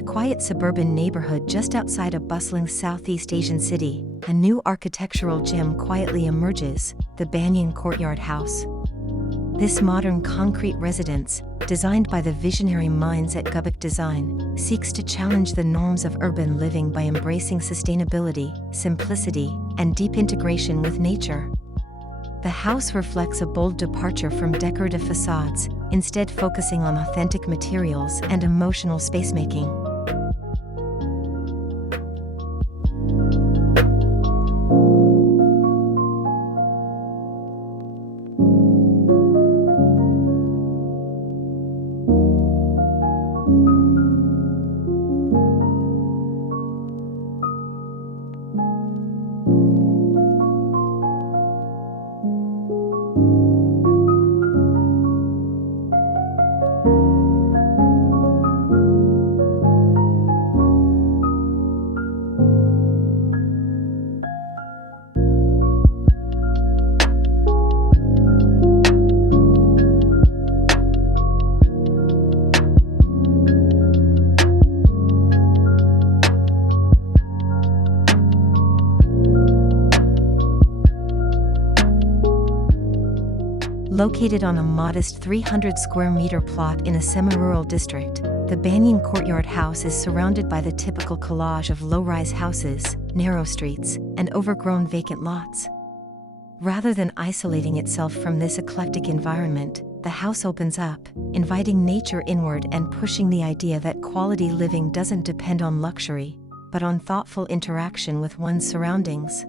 a quiet suburban neighborhood just outside a bustling Southeast Asian city, a new architectural gem quietly emerges, the Banyan Courtyard House. This modern concrete residence, designed by the visionary minds at Gubuk Design, seeks to challenge the norms of urban living by embracing sustainability, simplicity, and deep integration with nature. The house reflects a bold departure from decorative facades, instead focusing on authentic materials and emotional spacemaking. Located on a modest 300 square meter plot in a semi-rural district, the Banyan Courtyard House is surrounded by the typical collage of low-rise houses, narrow streets, and overgrown vacant lots. Rather than isolating itself from this eclectic environment, the house opens up, inviting nature inward and pushing the idea that quality living doesn't depend on luxury, but on thoughtful interaction with one's surroundings.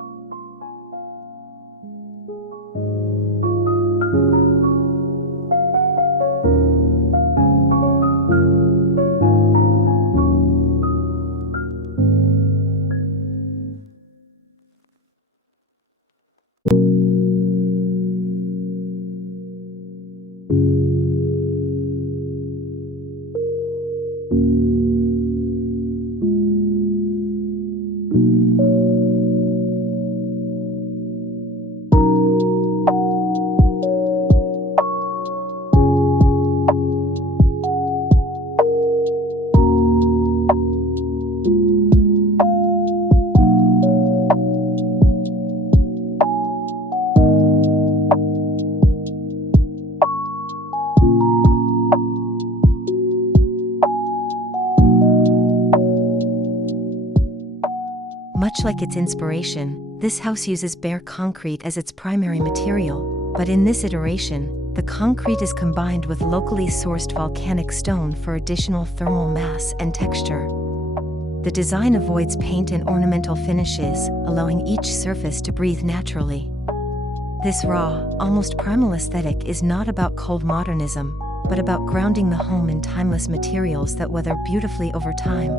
Much like its inspiration, this house uses bare concrete as its primary material, but in this iteration, the concrete is combined with locally sourced volcanic stone for additional thermal mass and texture. The design avoids paint and ornamental finishes, allowing each surface to breathe naturally. This raw, almost primal aesthetic is not about cold modernism, but about grounding the home in timeless materials that weather beautifully over time.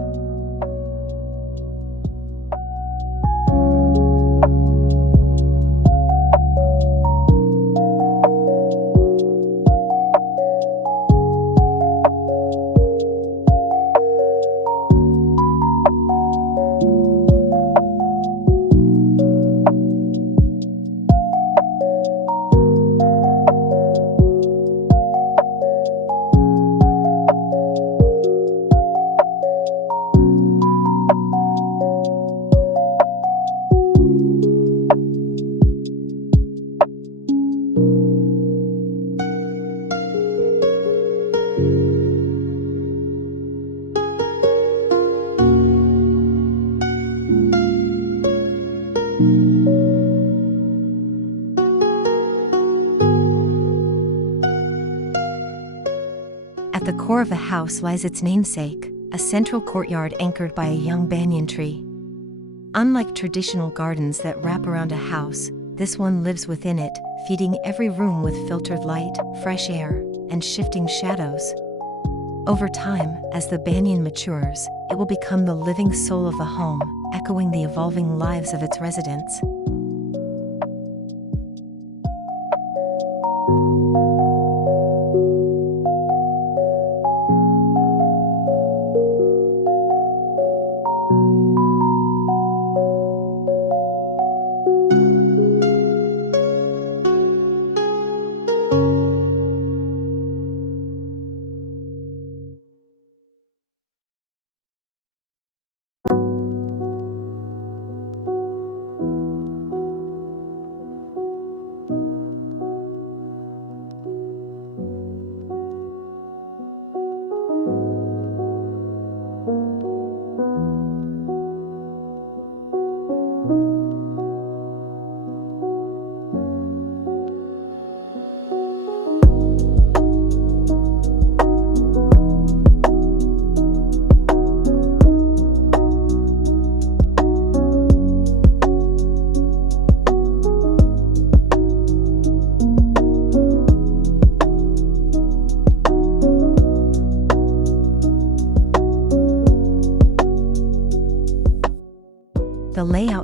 At the core of the house lies its namesake, a central courtyard anchored by a young banyan tree. Unlike traditional gardens that wrap around a house, this one lives within it, feeding every room with filtered light, fresh air, and shifting shadows. Over time, as the banyan matures, it will become the living soul of the home, echoing the evolving lives of its residents.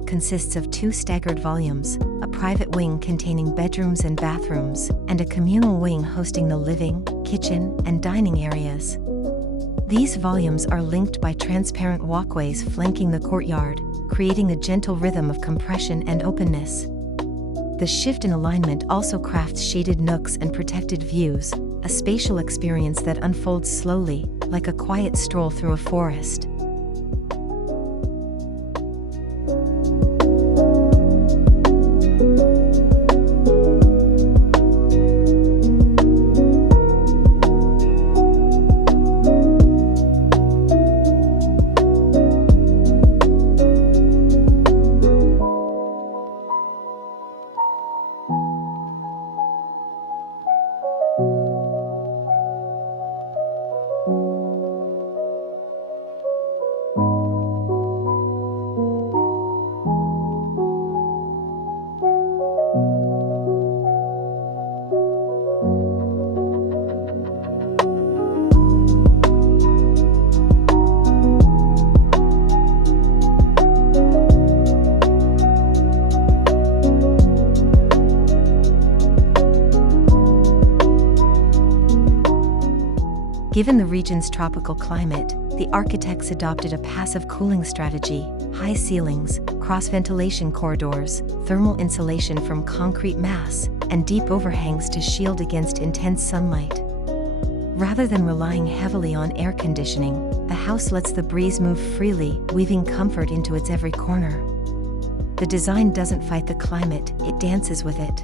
consists of 2 staggered volumes, a private wing containing bedrooms and bathrooms, and a communal wing hosting the living, kitchen, and dining areas. These volumes are linked by transparent walkways flanking the courtyard, creating a gentle rhythm of compression and openness. The shift in alignment also crafts shaded nooks and protected views, a spatial experience that unfolds slowly, like a quiet stroll through a forest. Given the region's tropical climate, the architects adopted a passive cooling strategy: high ceilings, cross-ventilation corridors, thermal insulation from concrete mass, and deep overhangs to shield against intense sunlight. Rather than relying heavily on air conditioning, the house lets the breeze move freely, weaving comfort into its every corner. The design doesn't fight the climate, it dances with it.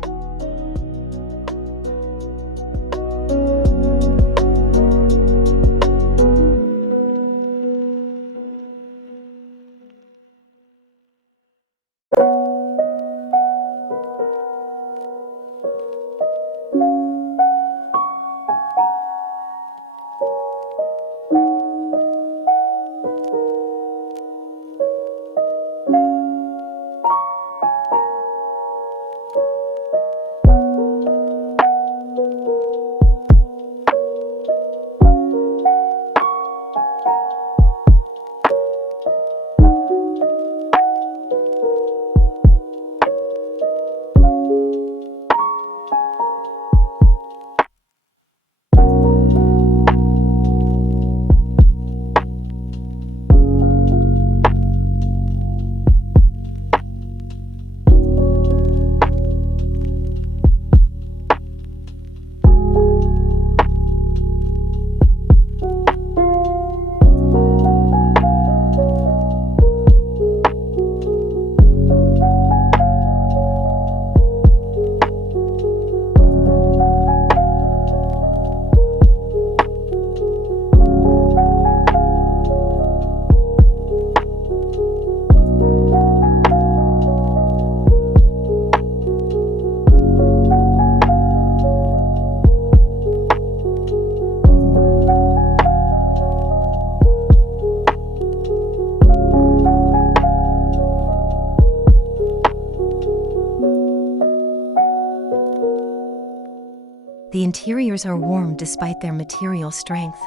The interiors are warm despite their material strength.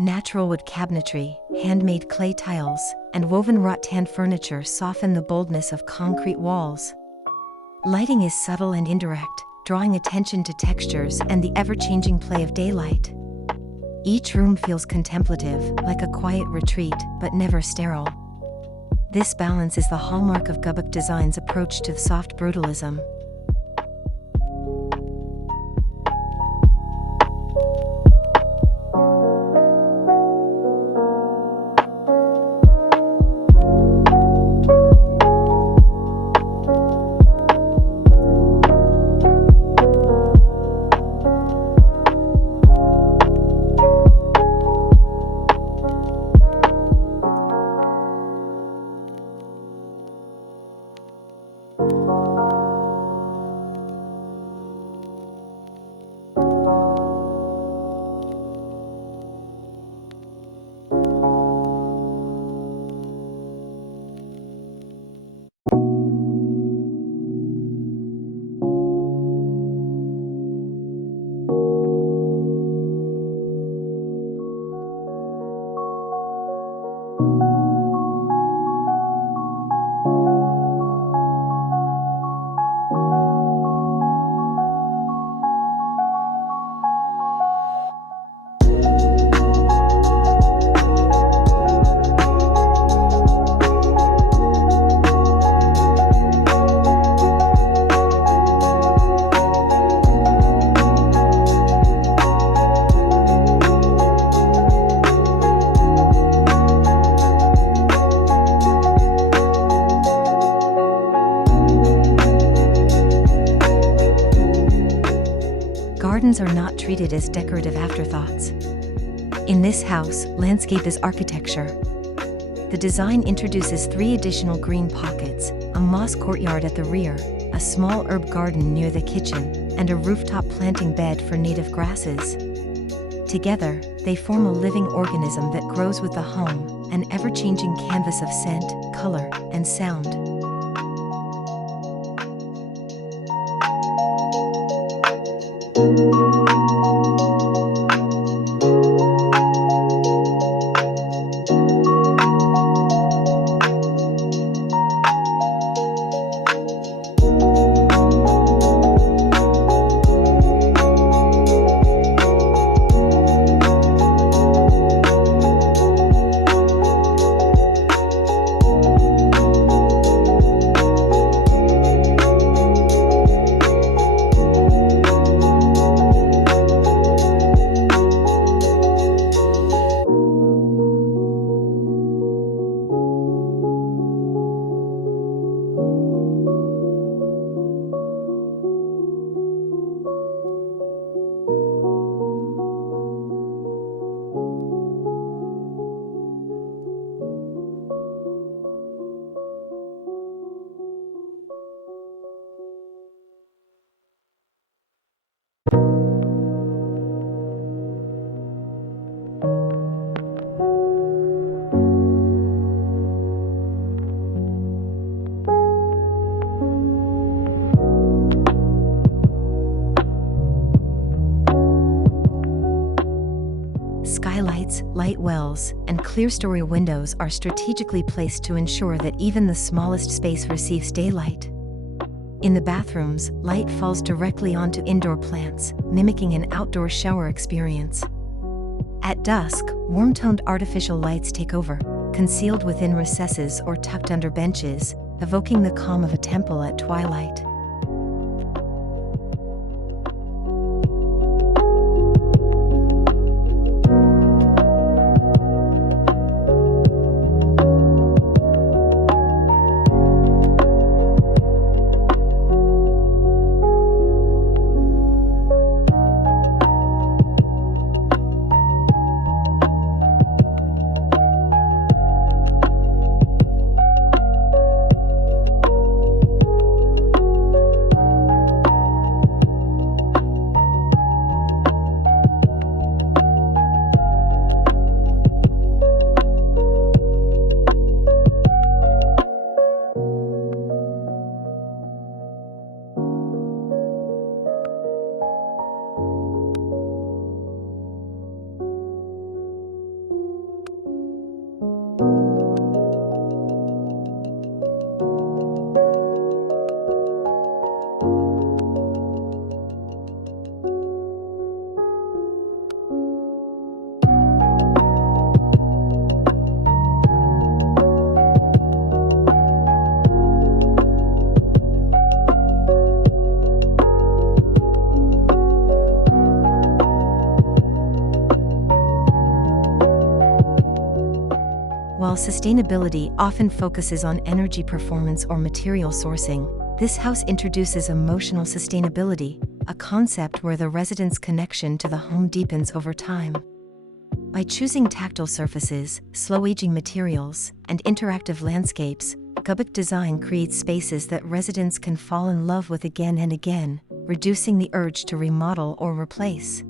Natural wood cabinetry, handmade clay tiles, and woven rattan furniture soften the boldness of concrete walls. Lighting is subtle and indirect, drawing attention to textures and the ever-changing play of daylight. Each room feels contemplative, like a quiet retreat, but never sterile. This balance is the hallmark of Gubuk Design's approach to soft brutalism. gardens are not treated as decorative afterthoughts. In this house, landscape is architecture. The design introduces 3 additional green pockets, a moss courtyard at the rear, a small herb garden near the kitchen, and a rooftop planting bed for native grasses. Together, they form a living organism that grows with the home, an ever-changing canvas of scent, color, and sound. Skylights, light wells, and clerestory windows are strategically placed to ensure that even the smallest space receives daylight. In the bathrooms, light falls directly onto indoor plants, mimicking an outdoor shower experience. At dusk, warm-toned artificial lights take over, concealed within recesses or tucked under benches, evoking the calm of a temple at twilight. While sustainability often focuses on energy performance or material sourcing, this house introduces emotional sustainability, a concept where the resident's connection to the home deepens over time. By choosing tactile surfaces, slow-aging materials, and interactive landscapes, Gubuk Design creates spaces that residents can fall in love with again and again, reducing the urge to remodel or replace.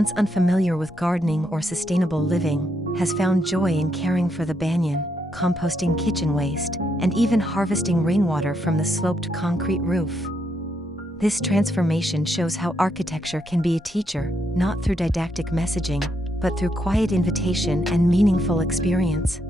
once unfamiliar with gardening or sustainable living, has found joy in caring for the banyan, composting kitchen waste, and even harvesting rainwater from the sloped concrete roof. This transformation shows how architecture can be a teacher, not through didactic messaging, but through quiet invitation and meaningful experience.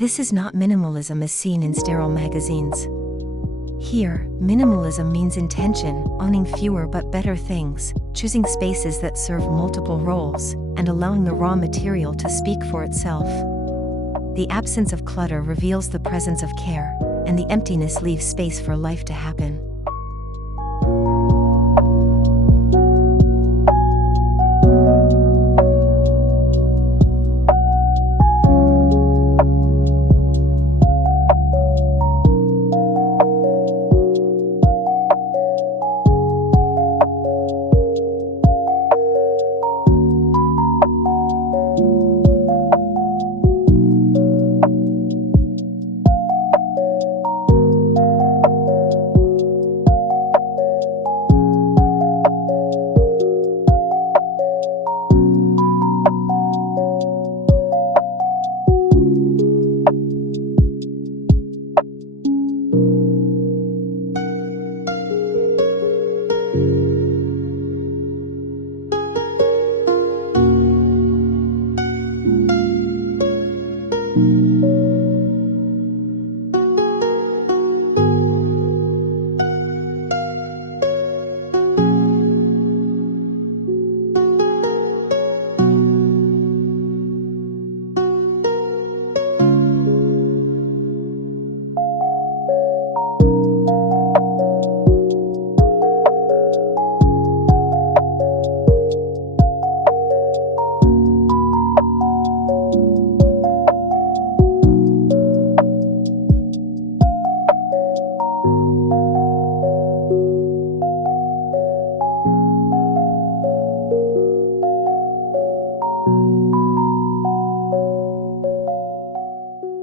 This is not minimalism as seen in sterile magazines. Here, minimalism means intention, owning fewer but better things, choosing spaces that serve multiple roles, and allowing the raw material to speak for itself. The absence of clutter reveals the presence of care, and the emptiness leaves space for life to happen.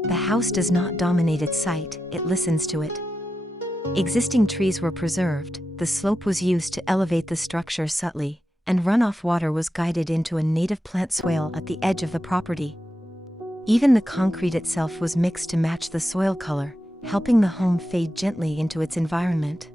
The house does not dominate its site, it listens to it. Existing trees were preserved, the slope was used to elevate the structure subtly, and runoff water was guided into a native plant swale at the edge of the property. Even the concrete itself was mixed to match the soil color, helping the home fade gently into its environment.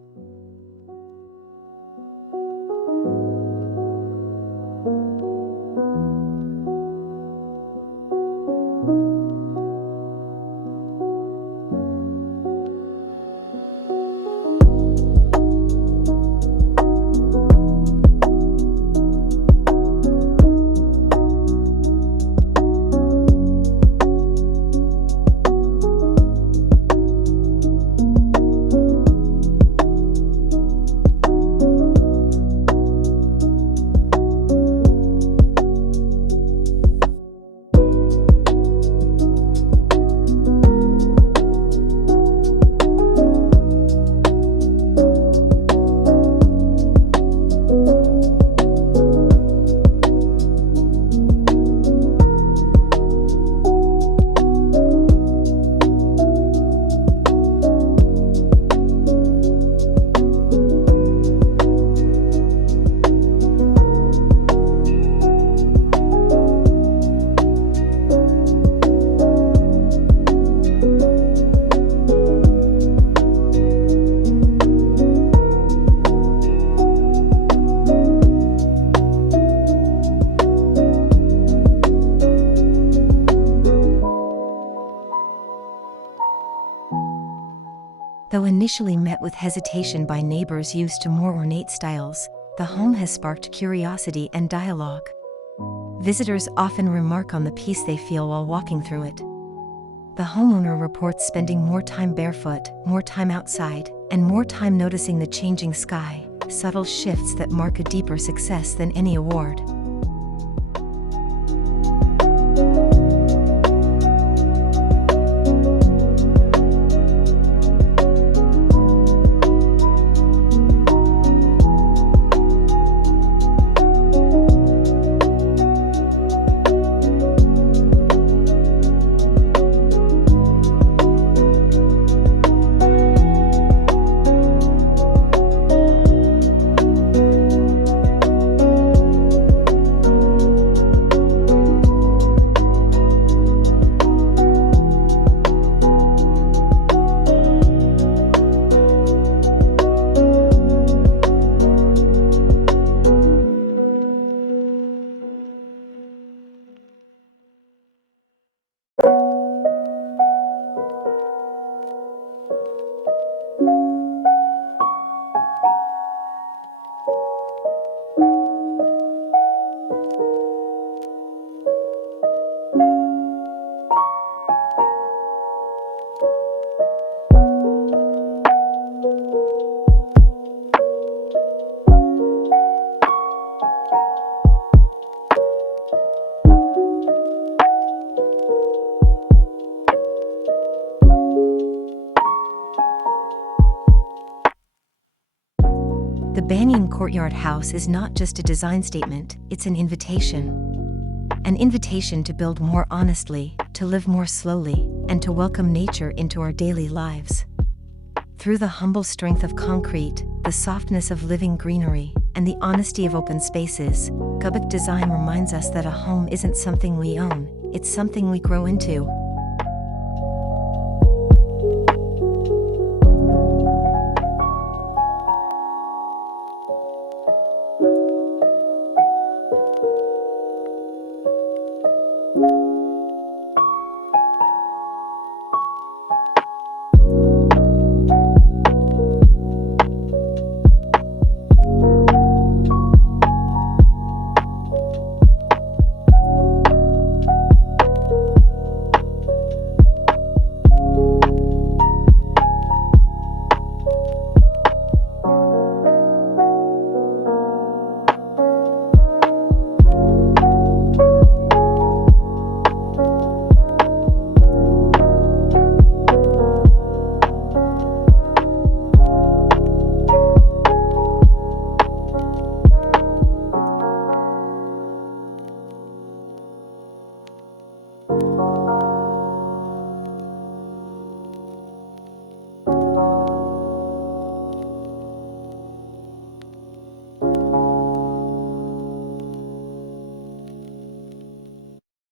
Though initially met with hesitation by neighbors used to more ornate styles, the home has sparked curiosity and dialogue. Visitors often remark on the peace they feel while walking through it. The homeowner reports spending more time barefoot, more time outside, and more time noticing the changing sky, subtle shifts that mark a deeper success than any award. The Banyan Courtyard House is not just a design statement, it's an invitation. An invitation to build more honestly, to live more slowly, and to welcome nature into our daily lives. Through the humble strength of concrete, the softness of living greenery, and the honesty of open spaces, Gubuk Design reminds us that a home isn't something we own, it's something we grow into.